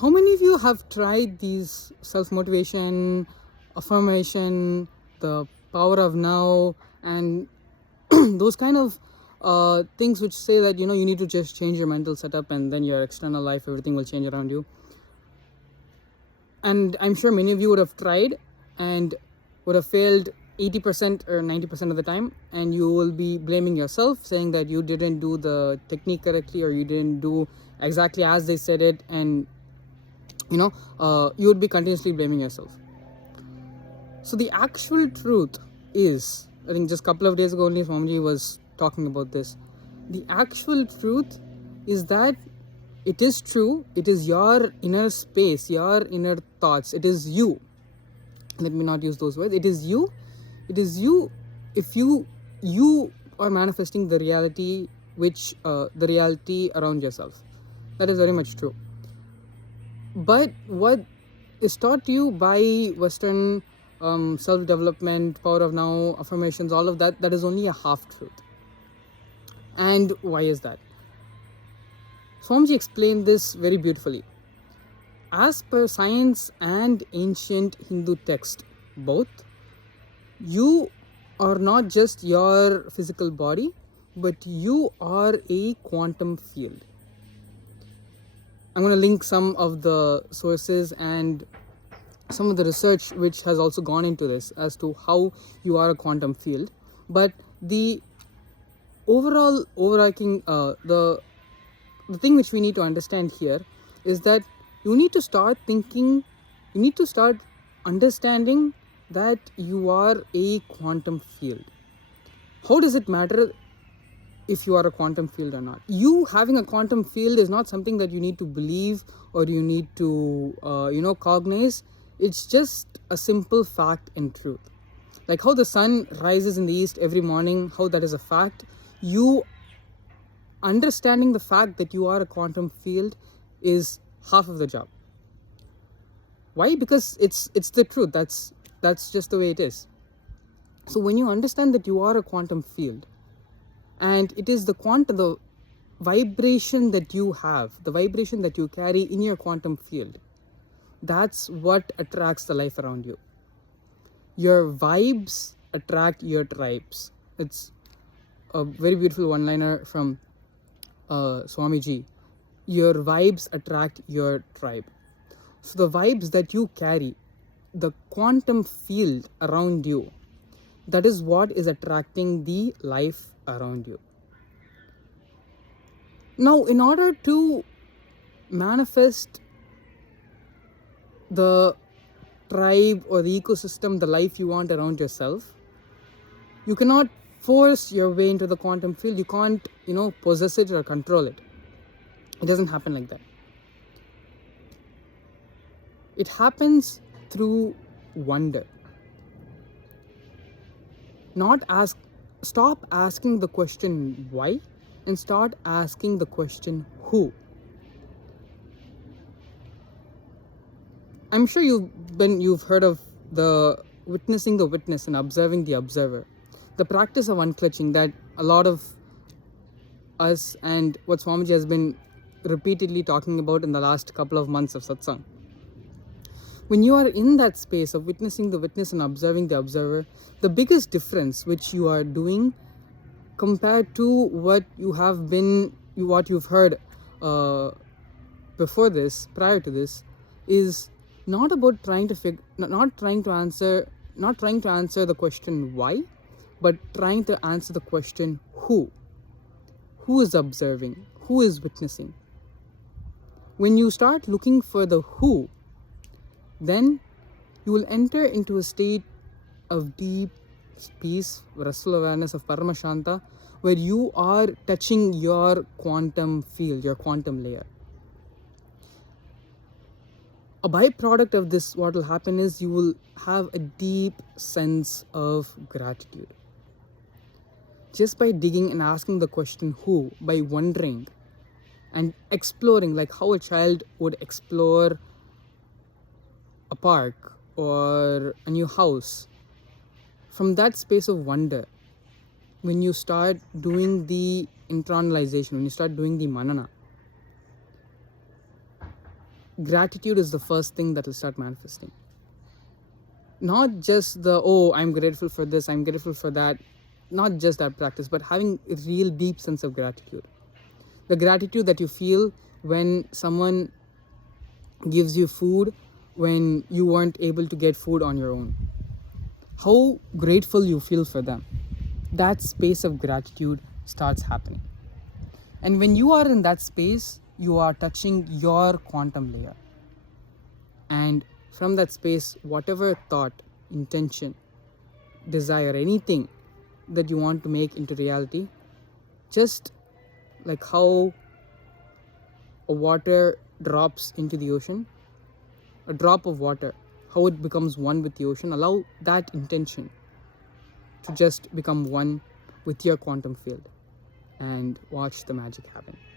How many of you have tried these self-motivation, affirmation, the power of now, and those kind of things which say that, you need to just change your mental setup and then your external life, everything will change around you? And I'm sure many of you would have tried and would have failed 80% or 90% of the time, and you will be blaming yourself, saying that you didn't do the technique correctly or you didn't do exactly as they said it, and you would be continuously blaming yourself. So the actual truth is, I think just a couple of days ago only Swamiji was talking about this. The actual truth is that it is true, it is your inner space, your inner thoughts, it is you. Let me not use those words. It is you. If you are manifesting the reality the reality around yourself. That is very much true. But what is taught to you by Western self-development, power of now, affirmations, all of that is only a half truth. And why is that? Swamiji explained this very beautifully. As per science and ancient Hindu text, both, you are not just your physical body, but you are a quantum field. I'm going to link some of the sources and some of the research which has also gone into this as to how you are a quantum field. But the overarching the thing which we need to understand here is that you need to start understanding that you are a quantum field. How does it matter if you are a quantum field or not? You having a quantum field is not something that you need to believe or you need to cognize. It's just a simple fact and truth. Like how the sun rises in the east every morning, how that is a fact. You understanding the fact that you are a quantum field is half of the job. Why? Because it's the truth. That's just the way it is. So when you understand that you are a quantum field, and it is the vibration that you have, the vibration that you carry in your quantum field, that's what attracts the life around you. Your vibes attract your tribes. It's a very beautiful one-liner from Swamiji. Your vibes attract your tribe. So the vibes that you carry, the quantum field around you, that is what is attracting the life around you. Now, in order to manifest the tribe or the ecosystem, the life you want around yourself, you cannot force your way into the quantum field. You can't, possess it or control it. It doesn't happen like that. It happens through wonder. Stop asking the question why and start asking the question who. I'm sure you've heard of the witnessing the witness and observing the observer. The practice of unclutching that a lot of us and what Swamiji has been repeatedly talking about in the last couple of months of satsang. When you are in that space of witnessing the witness and observing the observer, the biggest difference which you are doing compared to what you've heard prior to this, is not about not trying to answer the question why, but trying to answer the question who. Who is observing? Who is witnessing? When you start looking for the who, then you will enter into a state of deep peace, restful awareness of Paramashanta, where you are touching your quantum field, your quantum layer. A byproduct of this, what will happen is you will have a deep sense of gratitude. Just by digging and asking the question who, by wondering and exploring, like how a child would explore a park or a new house, from that space of wonder, when you start doing the internalization, when you start doing the manana, gratitude is the first thing that will start manifesting. Not just the, oh, I'm grateful for this, I'm grateful for that. Not just that practice, but having a real deep sense of gratitude. The gratitude that you feel when someone gives you food when you weren't able to get food on your own. How grateful you feel for them. That space of gratitude starts happening. And when you are in that space, you are touching your quantum layer. And from that space, whatever thought, intention, desire, anything that you want to make into reality, just like how a water drops into the ocean, a drop of water, how it becomes one with the ocean, allow that intention to just become one with your quantum field and watch the magic happen.